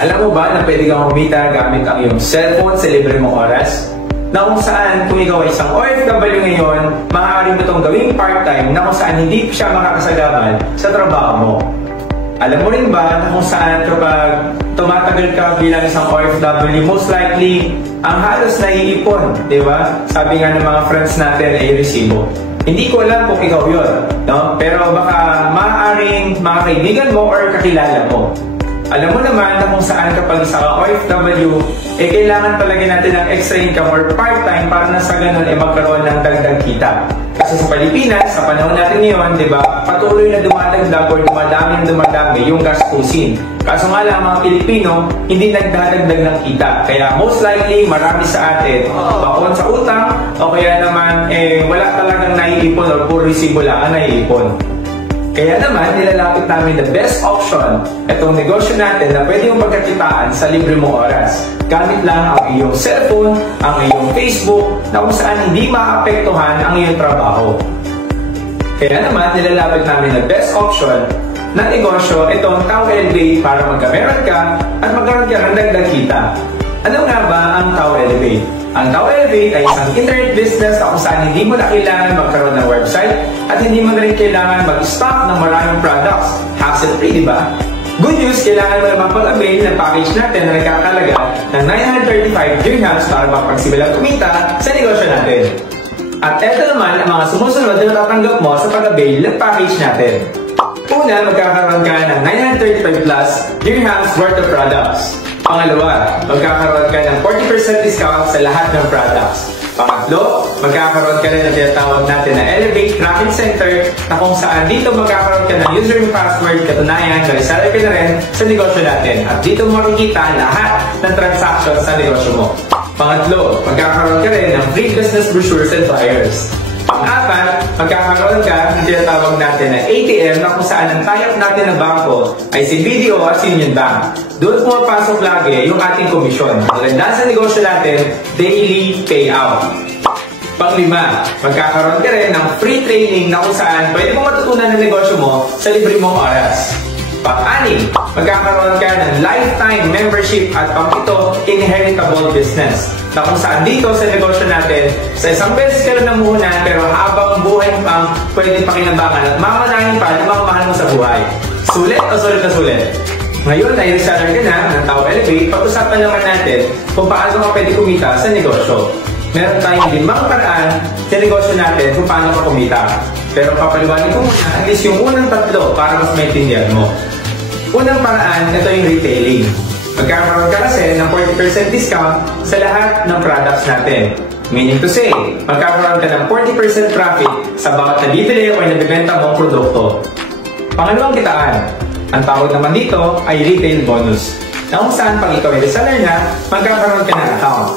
Alam mo ba na pwede kang kumita gamit ang iyong cellphone sa libre mong oras? Na kung saan kung ikaw ay isang OFW ngayon, maaari mo itong gawing part-time na kung saan hindi siya makakasagabal sa trabaho mo. Alam mo rin ba na kung saan kapag tumatagal ka bilang isang OFW, most likely, ang halos naiipon, di ba? Sabi nga ng mga friends natin ay resibo. Hindi ko alam kung ikaw yun, no? Pero baka maaaring mga kaibigan mo or kakilala mo. Alam mo naman na kung saan kapag isa ka OFW, kailangan talaga natin ng extra income or part-time para na sa ganun magkaroon ng dagdag kita. Kasi sa Pilipinas, sa panahon natin ngayon, di ba, patuloy na dumadagdag or dumadami yung gastusin. Kaso nga lang, mga Pilipino, hindi nagdadagdag ng kita. Kaya most likely, marami sa atin, bakon sa utang, o kaya naman, wala talagang naiipon or puro resibo lang ang naiipon. Kaya naman, nilalapit namin the best option, itong negosyo natin na pwede mong pagkakitaan sa libre mong oras. Gamit lang ang iyong cellphone, ang iyong Facebook, na kung saan hindi maapektuhan ang iyong trabaho. Kaya naman, nilalapit namin the best option na negosyo, itong Tao Elevate para magkameron ka at magkaroon ka ng dagdag kita. Ano nga ba ang Tao Elevate? Ang Tao Elevate ay isang internet business na kung saan hindi mo na kailangan magkaroon ng website at hindi mo na rin kailangan mag-stock ng maraming products. Hassle-free, di ba? Good news, kailangan mo na mapag-avail ng package natin na nagkakalaga ng 935 dirhams para mapagsimulang kumita sa negosyo natin. At eto naman ang mga sumusunod na natatanggap mo sa pag-avail ng package natin. Una, magkakaroon ka ng 935 plus dirhams worth of products. Pangalawa, magkakaroon ka ng 40% discount sa lahat ng products. Pangatlo, magkakaroon ka rin ng tinatawag natin na Elevate Tracking Center na kung saan dito magkakaroon ka ng user and password, katunayan na reseller ka na rin sa negosyo natin. At dito mo makikita lahat ng transactions sa negosyo mo. Pangatlo, magkakaroon ka rin ng free business brochures and flyers. Pang-apat, magkakaroon ka ng tinatawag natin na ATM na kung saan ang tie-up natin na bangko ay si BDO at Union Bank. Doon pumapasok lagi yung ating komisyon. Maganda sa negosyo natin, daily payout. Pang-lima, magkakaroon ka rin ng free training na kung saan pwede mong matutunan ng negosyo mo sa libre mong oras. Pang-anim, magkakaroon ka ng lifetime membership at pang-ito, inheritable business. Na kung saan dito sa negosyo natin, sa isang beses ka lang namuhunan pero habang buhay pang pwede pakinabangan at mamanahin pa ng mga mahal mo sa buhay. Sulit o sulit na sulit? Ngayon ay reseller ka na ng Tao Elevate, pag-usapan naman natin kung paano ka pwede kumita sa negosyo. Meron tayong 5 paraan sa negosyo natin kung paano ka kumita. Pero papaliwanag ko muna at least yung unang 3 para mas maintindihan mo. Unang paraan, ito yung retailing. Magkakaroon ka kasi ng 40% discount sa lahat ng products natin. Meaning to say, magkakaroon ka ng 40% profit sa bawat nabibili o nabibenta mong produkto. Pangalawang kitaan, ang tawag naman dito ay retail bonus. Na kung saan pag ikaw ay reseller na, magkakaroon ka ng account.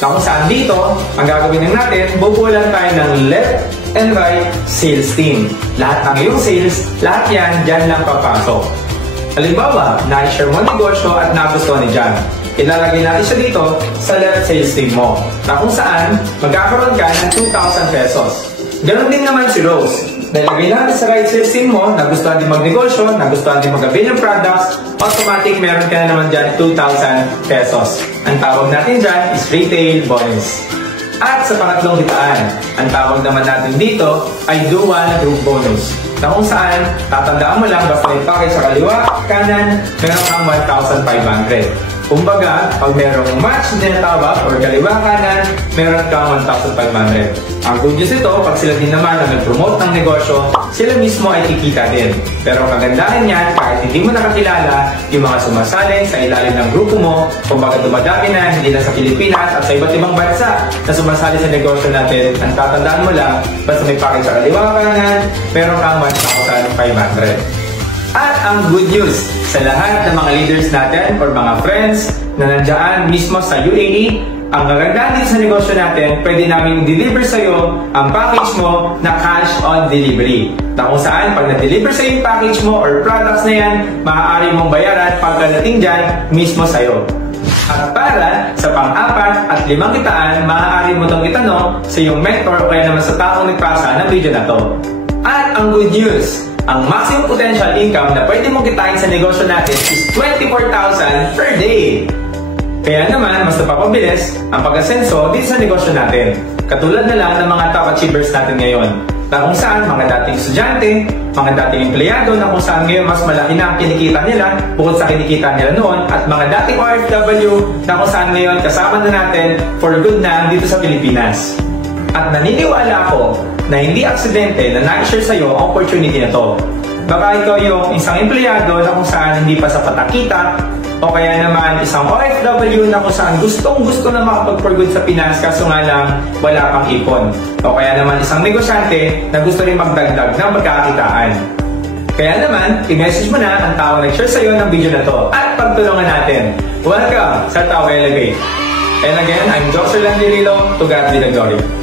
Na kung saan dito, ang gagawin ng natin, bubulan tayo ng left and right sales team. Lahat ng iyong sales, lahat yan, dyan lang papasok. Halimbawa, na-share mo negosyo at nagustuhan ni John. Ilalagay natin siya dito sa left sales team mo. Na kung saan, magkakaroon ka ng 2,000 pesos. Ganon din naman si Rose. Nilagay natin sa right sales team mo, nagustuhan din magnegosyo, nagustuhan din mag-avail ng products, automatic meron ka na naman dyan 2,000 pesos. Ang tawag natin dyan is retail bonus. At sa pangatlong kitaan, ang tawag naman natin dito ay dual group bonus. Na kung saan, tatandaan mo lang basta may package sa kaliwa, kanan, meron kang 1,500. Kumbaga, pag merong match na tawag or kaliwa kanan, meron kang 1,500. Ang good news ito, pag sila din naman na nag-promote ng negosyo, sila mismo ay kikita din. Pero kagandahan niyan, kahit hindi mo nakakilala, yung mga sumasali sa ilalim ng grupo mo, kumbaga dumadami na, hindi na sa Pilipinas at sa iba't ibang bansa na sumasali sa negosyo natin, ang tatandaan mo lang, basta may package sa kaliwa kanan, meron kang 1,500. At ang good news, sa lahat ng mga leaders natin or mga friends na nandiyan mismo sa UAE, ang kagandahan dito sa negosyo natin, pwede namin deliver sa'yo ang package mo na cash on delivery. Na kung saan, pag na-deliver sa'yo yung package mo or products na yan, maaari mong bayaran pagkadating dyan mismo sa'yo. At para sa pang-4 at 5 kitaan, maaari mo itong itanong sa iyong mentor o kaya naman sa taong nagpasa ng video na to. At ang good news, ang maximum potential income na pwede mong kitain sa negosyo natin is 24,000 per day. Kaya naman, mas napapabilis ang pag-asenso dito sa negosyo natin. Katulad na lang ng mga top achievers natin ngayon, na kung saan mga dating estudyante, mga dating empleyado na kung saan ngayon mas malaki na ang kinikita nila bukod sa kinikita nila noon, at mga dating OFW na kung saan ngayon kasama na natin for good na dito sa Pilipinas. At naniniwala ako na hindi aksidente na na-share sa'yo ang opportunity na to. Baka ikaw yung isang empleyado na kung saan hindi pa sapat ang kita, o kaya naman isang OFW na kung saan gustong-gusto na makapag-for-good sa Pinas kaso nga lang wala pang ipon. O kaya naman isang negosyante na gusto rin magdagdag ng magkakakitaan. Kaya naman, i-message mo na ang tao nag-share sa'yo ng video na to at pagtulungan natin. Welcome sa Tao Elevate! And again, I'm Dr. Landy Rilo. To God be the glory.